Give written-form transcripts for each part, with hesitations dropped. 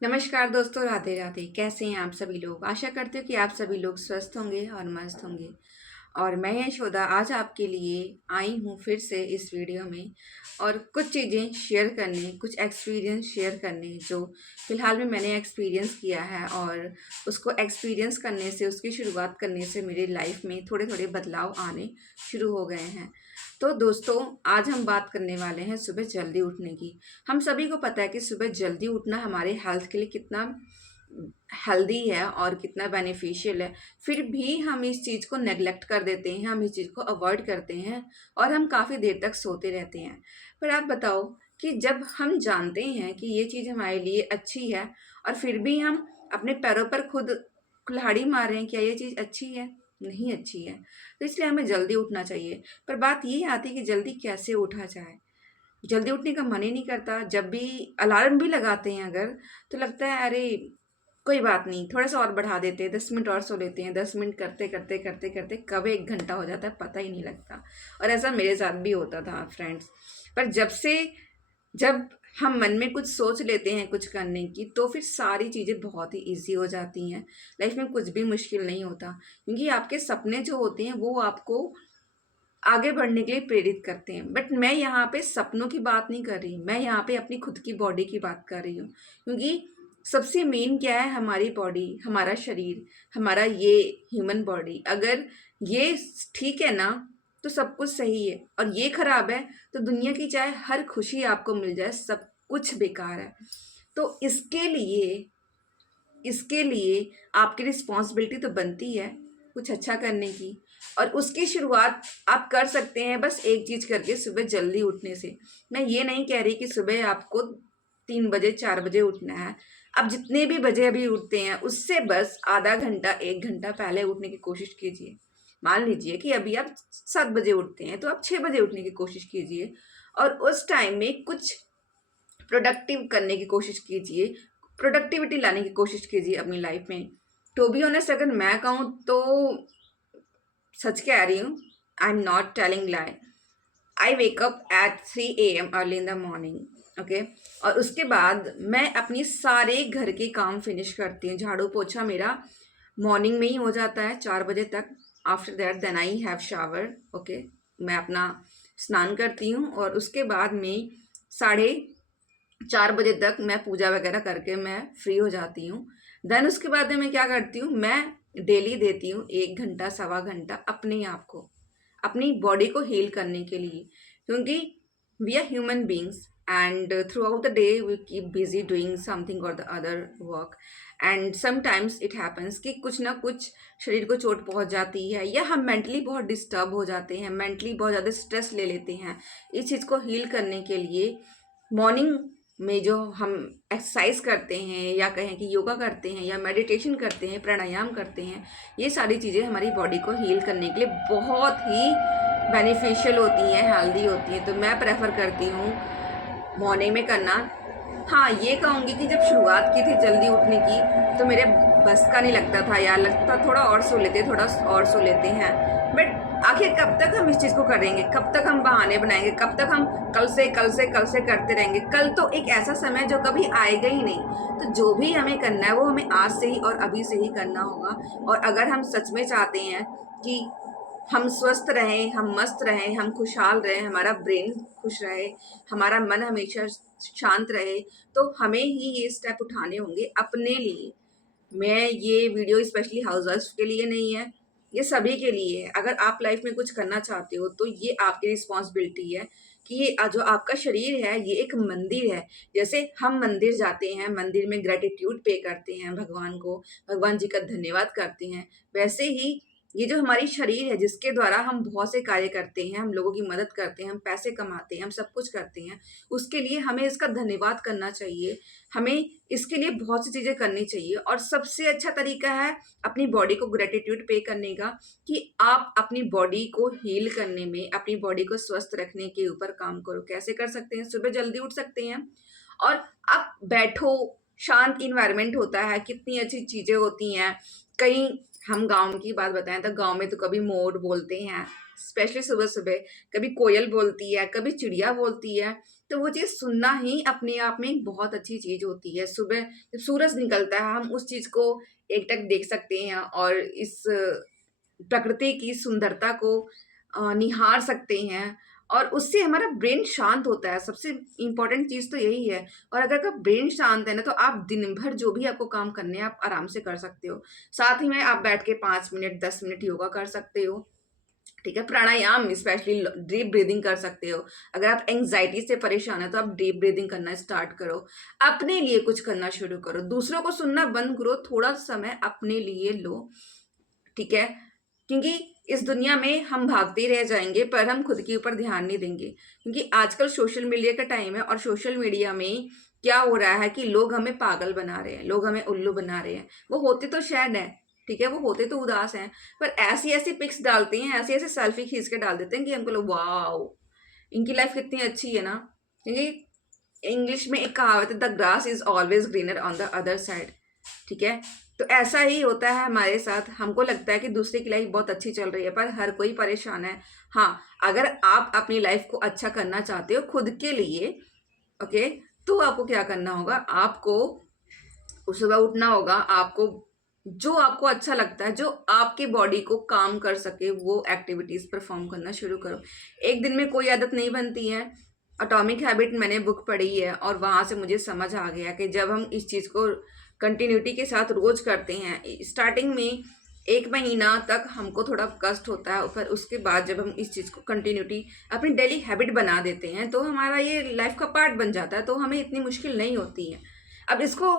नमस्कार दोस्तों, राधे राधे। कैसे हैं आप सभी लोग? आशा करते हो कि आप सभी लोग स्वस्थ होंगे और मस्त होंगे। और मैं यशोदा आज आपके लिए आई हूँ फिर से इस वीडियो में और कुछ चीज़ें शेयर करने, कुछ एक्सपीरियंस शेयर करने जो फ़िलहाल में मैंने एक्सपीरियंस किया है। और उसको एक्सपीरियंस करने से, उसकी शुरुआत करने से मेरी लाइफ में थोड़े थोड़े बदलाव आने शुरू हो गए हैं। तो दोस्तों, आज हम बात करने वाले हैं सुबह जल्दी उठने की। हम सभी को पता है कि सुबह जल्दी उठना हमारे हेल्थ के लिए कितना हेल्दी है और कितना बेनिफिशियल है। फिर भी हम इस चीज़ को नेग्लेक्ट कर देते हैं, हम इस चीज़ को अवॉइड करते हैं और हम काफ़ी देर तक सोते रहते हैं। पर आप बताओ कि जब हम जानते हैं कि ये चीज़ हमारे लिए अच्छी है और फिर भी हम अपने पैरों पर खुद कुल्हाड़ी मार रहे हैं, क्या ये चीज़ अच्छी है? नहीं अच्छी है। तो इसलिए हमें जल्दी उठना चाहिए। पर बात ये आती है कि जल्दी कैसे उठा जाए? जल्दी उठने का मन ही नहीं करता। जब भी अलार्म भी लगाते हैं अगर, तो लगता है अरे कोई बात नहीं, थोड़ा सा और बढ़ा देते हैं, 10 मिनट और सो लेते हैं। 10 मिनट करते करते करते करते कब 1 घंटा हो जाता है पता ही नहीं लगता। और ऐसा मेरे साथ भी होता था फ्रेंड्स। पर जब हम मन में कुछ सोच लेते हैं कुछ करने की, तो फिर सारी चीज़ें बहुत ही ईजी हो जाती हैं। लाइफ में कुछ भी मुश्किल नहीं होता, क्योंकि आपके सपने जो होते हैं वो आपको आगे बढ़ने के लिए प्रेरित करते हैं। बट मैं यहाँ पे सपनों की बात नहीं कर रही, मैं यहाँ पे अपनी खुद की बॉडी की बात कर रही हूँ। क्योंकि सबसे मेन क्या है? हमारी बॉडी, हमारा शरीर, हमारा ये ह्यूमन बॉडी। अगर ये ठीक है ना, तो सब कुछ सही है। और ये खराब है तो दुनिया की चाहे हर खुशी आपको मिल जाए, सब कुछ बेकार है। तो इसके लिए आपकी रिस्पॉन्सिबिलिटी तो बनती है कुछ अच्छा करने की। और उसकी शुरुआत आप कर सकते हैं बस एक चीज़ करके, सुबह जल्दी उठने से। मैं ये नहीं कह रही कि सुबह आपको 3 बजे 4 बजे उठना है। आप जितने भी बजे अभी उठते हैं उससे बस आधा घंटा 1 घंटा पहले उठने की कोशिश कीजिए। मान लीजिए कि अभी आप 7 बजे उठते हैं, तो आप 6 बजे उठने की कोशिश कीजिए। और उस टाइम में कुछ प्रोडक्टिव करने की कोशिश कीजिए, प्रोडक्टिविटी लाने की कोशिश कीजिए अपनी लाइफ में। टू बी ऑनेस्ट, अगर मैं कहूँ तो सच कह रही हूँ, I am not telling lie. I wake up at 3 AM early in the morning. Okay. और उसके बाद मैं अपनी सारे घर के काम फिनिश करती हूँ। झाड़ू पोछा मेरा मॉर्निंग में ही हो जाता है 4 बजे तक। After that then I have shower. Okay. मैं अपना स्नान करती हूँ और उसके बाद में 4:30 बजे तक मैं पूजा वगैरह करके मैं फ्री हो जाती हूँ। देन उसके बाद में मैं क्या करती हूँ, मैं डेली देती हूँ 1 घंटा सवा घंटा अपने आप को, अपनी बॉडी को हील करने के लिए। क्योंकि we are human beings and throughout the day we keep busy doing something और the other work. And sometimes it happens कि कुछ ना कुछ शरीर को चोट पहुंच जाती है, या हम मेंटली बहुत डिस्टर्ब हो जाते हैं, मेंटली बहुत ज़्यादा स्ट्रेस ले लेते हैं। इस चीज़ को हील करने के लिए मॉर्निंग में जो हम एक्सरसाइज करते हैं, या कहें कि योगा करते हैं, या मेडिटेशन करते हैं, प्राणायाम करते हैं, ये सारी चीज़ें हमारी बॉडी को हील करने के लिए बहुत ही बेनिफिशियल होती हैं, हेल्दी होती हैं। तो मैं प्रेफर करती हूँ मॉर्निंग में करना। हाँ, ये कहूँगी कि जब शुरुआत की थी जल्दी उठने की, तो मेरे बस का नहीं लगता था यार, लगता थोड़ा और सो लेते, थोड़ा और सो लेते हैं। बट आखिर कब तक हम इस चीज़ को करेंगे? कब तक हम बहाने बनाएंगे? कब तक हम कल से करते रहेंगे? कल तो एक ऐसा समय जो कभी आएगा ही नहीं। तो जो भी हमें करना है वो हमें आज से ही और अभी से ही करना होगा। और अगर हम सच में चाहते हैं कि हम स्वस्थ रहें, हम मस्त रहें, हम खुशहाल रहें, हमारा ब्रेन खुश रहे, हमारा मन हमेशा शांत रहे, तो हमें ही ये स्टेप उठाने होंगे अपने लिए। मैं ये वीडियो स्पेशली हाउस वाइफ के लिए नहीं है, ये सभी के लिए है। अगर आप लाइफ में कुछ करना चाहते हो तो ये आपकी रिस्पॉन्सिबिलिटी है कि ये जो आपका शरीर है ये एक मंदिर है। जैसे हम मंदिर जाते हैं, मंदिर में ग्रेटिट्यूड पे करते हैं भगवान को, भगवान जी का धन्यवाद करते हैं, वैसे ही ये जो हमारी शरीर है जिसके द्वारा हम बहुत से कार्य करते हैं, हम लोगों की मदद करते हैं, हम पैसे कमाते हैं, हम सब कुछ करते हैं, उसके लिए हमें इसका धन्यवाद करना चाहिए। हमें इसके लिए बहुत सी चीज़ें करनी चाहिए। और सबसे अच्छा तरीका है अपनी बॉडी को ग्रेटिट्यूड पे करने का, कि आप अपनी बॉडी को हील करने में, अपनी बॉडी को स्वस्थ रखने के ऊपर काम करो। कैसे कर सकते हैं? सुबह जल्दी उठ सकते हैं और आप बैठो, शांत इन्वायरमेंट होता है, कितनी अच्छी चीज़ें होती हैं। कहीं हम गाँव की बात बताएं तो गाँव में तो कभी मोर बोलते हैं, स्पेशली सुबह सुबह, कभी कोयल बोलती है, कभी चिड़िया बोलती है। तो वो चीज़ सुनना ही अपने आप में एक बहुत अच्छी चीज़ होती है। सुबह जब सूरज निकलता है हम उस चीज़ को एकटक देख सकते हैं और इस प्रकृति की सुंदरता को निहार सकते हैं और उससे हमारा ब्रेन शांत होता है। सबसे इम्पोर्टेंट चीज़ तो यही है। और अगर आपका ब्रेन शांत है ना, तो आप दिन भर जो भी आपको काम करने हैं, आप आराम से कर सकते हो। साथ ही में आप बैठ के 5 मिनट, 10 मिनट योगा कर सकते हो, ठीक है? प्राणायाम स्पेशली डीप ब्रीदिंग कर सकते हो। अगर आप एंग्ज़ायटी से परेशान हैं, तो आप डीप ब्रीदिंग करना स्टार्ट करो। अपने लिए कुछ करना शुरू करो। दूसरों को सुनना बंद करो, थोड़ा समय अपने लिए लो, ठीक है? क्योंकि इस दुनिया में हम भागते ही रह जाएँगे, पर हम खुद के ऊपर ध्यान नहीं देंगे। क्योंकि आजकल सोशल मीडिया का टाइम है और सोशल मीडिया में क्या हो रहा है कि लोग हमें पागल बना रहे हैं, लोग हमें उल्लू बना रहे हैं। वो होते तो शायद हैं, ठीक है? वो होते तो उदास हैं, पर ऐसी-ऐसी पिक्स डालते हैं, ऐसी-ऐसी सेल्फी खींच के डाल देते हैं कि हमको लगे वॉव! इनकी लाइफ़ कितनी अच्छी है ना। क्योंकि इंग्लिश में एक कहावत है, the grass is always greener on the other side, ठीक है? तो ऐसा ही होता है हमारे साथ। हमको लगता है कि दूसरे की लाइफ बहुत अच्छी चल रही है, पर हर कोई परेशान है। हाँ, अगर आप अपनी लाइफ को अच्छा करना चाहते हो खुद के लिए, ओके, तो आपको क्या करना होगा? आपको सुबह उठना होगा, आपको जो आपको अच्छा लगता है, जो आपकी बॉडी को काम कर सके, वो एक्टिविटीज़ परफॉर्म करना शुरू करो। एक दिन में कोई आदत नहीं बनती है। एटॉमिक हैबिट मैंने बुक पढ़ी है और वहाँ से मुझे समझ आ गया कि जब हम इस चीज़ को कंटिन्यूटी के साथ रोज़ करते हैं, स्टार्टिंग में 1 महीना तक हमको थोड़ा कष्ट होता है, पर उसके बाद जब हम इस चीज़ को कंटिन्यूटी अपनी डेली हैबिट बना देते हैं, तो हमारा ये लाइफ का पार्ट बन जाता है, तो हमें इतनी मुश्किल नहीं होती है। अब इसको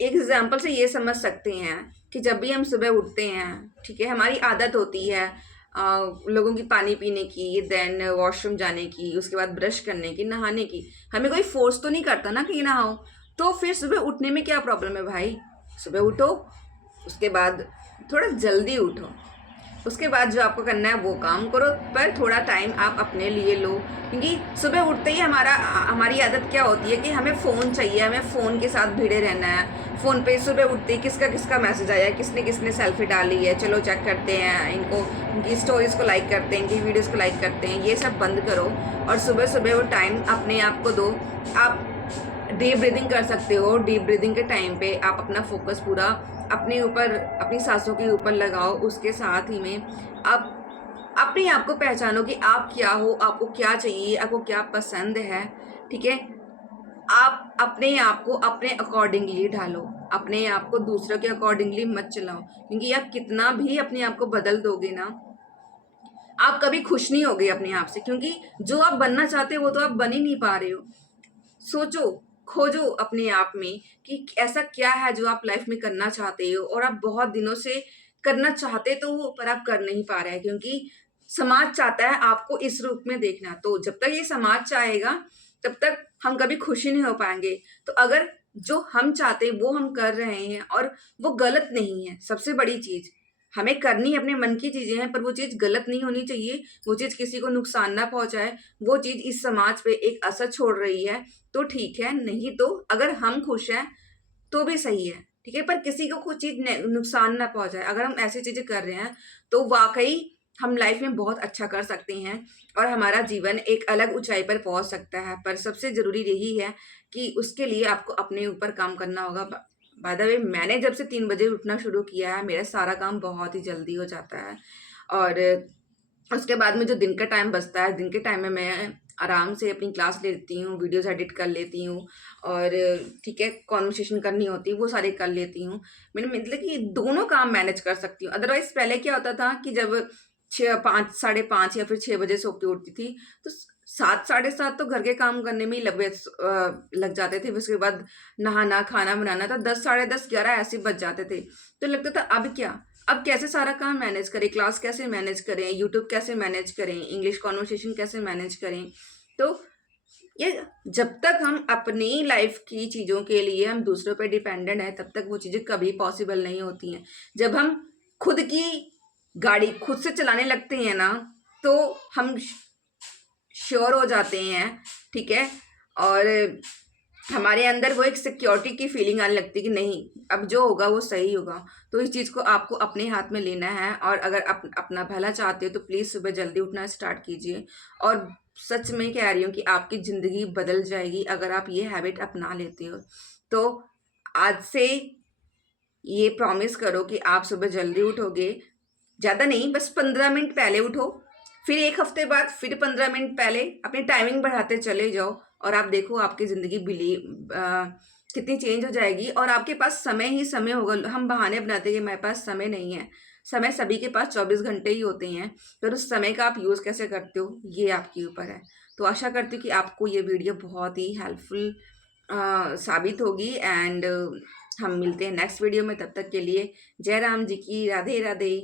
एक एग्जाम्पल से ये समझ सकते हैं कि जब भी हम सुबह उठते हैं, ठीक है, हमारी आदत होती है लोगों की पानी पीने की, देन वॉशरूम जाने की, उसके बाद ब्रश करने की, नहाने की। हमें कोई फोर्स तो नहीं करता ना कि नहाओ, तो फिर सुबह उठने में क्या प्रॉब्लम है भाई? सुबह उठो, उसके बाद थोड़ा जल्दी उठो, उसके बाद जो आपको करना है वो काम करो, पर थोड़ा टाइम आप अपने लिए लो। क्योंकि सुबह उठते ही हमारी आदत क्या होती है कि हमें फ़ोन चाहिए, हमें फ़ोन के साथ भिड़े रहना है। फ़ोन पे सुबह उठते ही किसका किसका मैसेज आया है, किसने किसने सेल्फी डाली है, चलो चेक करते हैं इनको, इनकी स्टोरीज़ को लाइक करते हैं, इनकी वीडियोज़ को लाइक करते हैं। ये सब बंद करो और सुबह सुबह वो टाइम अपने आप को दो। आप डीप ब्रीदिंग कर सकते हो। डीप ब्रीदिंग के टाइम पे आप अपना फोकस पूरा अपने ऊपर, अपनी सांसों के ऊपर लगाओ। उसके साथ ही में आप अपने आप को पहचानो कि आप क्या हो, आपको क्या चाहिए, आपको क्या पसंद है, ठीक है? आप अपने आप को अपने अकॉर्डिंगली ढालो, अपने आप को दूसरों के अकॉर्डिंगली मत चलाओ। क्योंकि आप कितना भी अपने आप को बदल दोगे ना, आप कभी खुश नहीं होगे अपने आप से। क्योंकि जो आप बनना चाहते हो वो तो आप बन ही नहीं पा रहे हो। सोचो, खोजो अपने आप में कि ऐसा क्या है जो आप लाइफ में करना चाहते हो और आप बहुत दिनों से करना चाहते तो हो, पर आप कर नहीं पा रहे हैं क्योंकि समाज चाहता है आपको इस रूप में देखना। तो जब तक ये समाज चाहेगा, तब तक हम कभी खुशी नहीं हो पाएंगे। तो अगर जो हम चाहते हैं वो हम कर रहे हैं और वो गलत नहीं है, सबसे बड़ी चीज हमें करनी अपने मन की चीजें हैं, पर वो चीज गलत नहीं होनी चाहिए। वो चीज किसी को नुकसान ना पहुंचाए, वो चीज इस समाज पे एक असर छोड़ रही है, तो ठीक है। नहीं तो अगर हम खुश हैं तो भी सही है, ठीक है, पर किसी को कुछ चीज नुकसान ना पहुंचाए। अगर हम ऐसी चीजें कर रहे हैं तो वाकई हम लाइफ में बहुत अच्छा कर सकते हैं और हमारा जीवन एक अलग ऊंचाई पर पहुंच सकता है। पर सबसे जरूरी यही है कि उसके लिए आपको अपने ऊपर काम करना होगा। बाय द वे, मैंने जब से 3 बजे उठना शुरू किया है, मेरा सारा काम बहुत ही जल्दी हो जाता है। और उसके बाद में जो दिन का टाइम बचता है, दिन के टाइम में मैं आराम से अपनी क्लास ले लेती हूँ, वीडियोज़ एडिट कर लेती हूँ और ठीक है, कॉन्वर्सेशन करनी होती है वो सारी कर लेती हूँ। मैंने मतलब कि दोनों काम मैनेज कर सकती हूँ। अदरवाइज़ पहले क्या होता था कि जब 5 साढ़े 5 या फिर 6 बजे सो के उठती थी, तो 7 साढ़े 7 तो घर के काम करने में ही लग जाते थे। फिर उसके बाद नहाना, खाना बनाना, तो 10 साढ़े 10, 11 ऐसे बज जाते थे। तो लगता था अब क्या? अब कैसे सारा काम मैनेज करें, क्लास कैसे मैनेज करें, यूट्यूब कैसे मैनेज करें, इंग्लिश कॉन्वर्सेशन कैसे मैनेज करें। तो ये जब तक हम अपनी लाइफ की चीज़ों के लिए हम दूसरों पे डिपेंडेंट हैं, तब तक वो चीज़ें कभी पॉसिबल नहीं होती हैं। जब हम खुद की गाड़ी खुद से चलाने लगते हैं ना, तो हम श्योर हो जाते हैं, ठीक है, और हमारे अंदर वो एक सिक्योरिटी की फीलिंग आने लगती है कि नहीं, अब जो होगा वो सही होगा। तो इस चीज़ को आपको अपने हाथ में लेना है और अगर अपना भला चाहते हो तो प्लीज़ सुबह जल्दी उठना स्टार्ट कीजिए और सच में कह रही हूँ कि आपकी ज़िंदगी बदल जाएगी अगर आप ये हैबिट अपना लेते हो। तो आज से ये प्रॉमिस करो कि आप सुबह जल्दी उठोगे, ज़्यादा नहीं, बस 15 मिनट पहले उठो, फिर 1 हफ्ते बाद फिर 15 मिनट पहले, अपनी टाइमिंग बढ़ाते चले जाओ और आप देखो आपकी ज़िंदगी कितनी चेंज हो जाएगी और आपके पास समय ही समय होगा। हम बहाने बनाते हैं कि मेरे पास समय नहीं है, समय सभी के पास 24 घंटे ही होते हैं, पर उस समय का आप यूज़ कैसे करते हो, ये आपके ऊपर है। तो आशा करती हूँ कि आपको ये वीडियो बहुत ही हेल्पफुल साबित होगी एंड हम मिलते हैं नेक्स्ट वीडियो में। तब तक के लिए जय राम जी की, राधे राधे।